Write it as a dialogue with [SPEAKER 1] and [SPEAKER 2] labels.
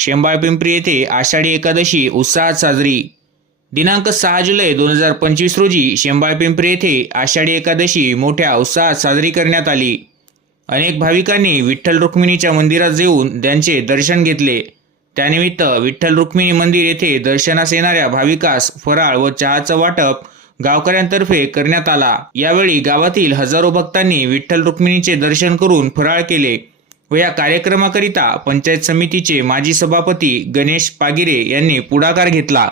[SPEAKER 1] शेंबाळ पिंपरी येथे आषाढी एकादशी उत्साहात साजरी. दिनांक सहा जुलै दोन हजार पंचवीस रोजी शेंबाळ पिंपरी येथे आषाढी एकादशी मोठ्या उत्साहात साजरी करण्यात आली. अनेक भाविकांनी विठ्ठल रुक्मिणीच्या मंदिरात येऊन त्यांचे दर्शन घेतले. त्यानिमित्त विठ्ठल रुक्मिणी मंदिर येथे दर्शनास येणाऱ्या भाविकास फराळ व चहाचं वाटप गावकऱ्यांतर्फे करण्यात आला. यावेळी गावातील हजारो भक्तांनी विठ्ठल रुक्मिणीचे दर्शन करून फराळ केले. व या कार्यक्रमाकरिता पंचायत समितीचे माजी सभापती गणेश पागिरे यांनी पुढाकार घेतला.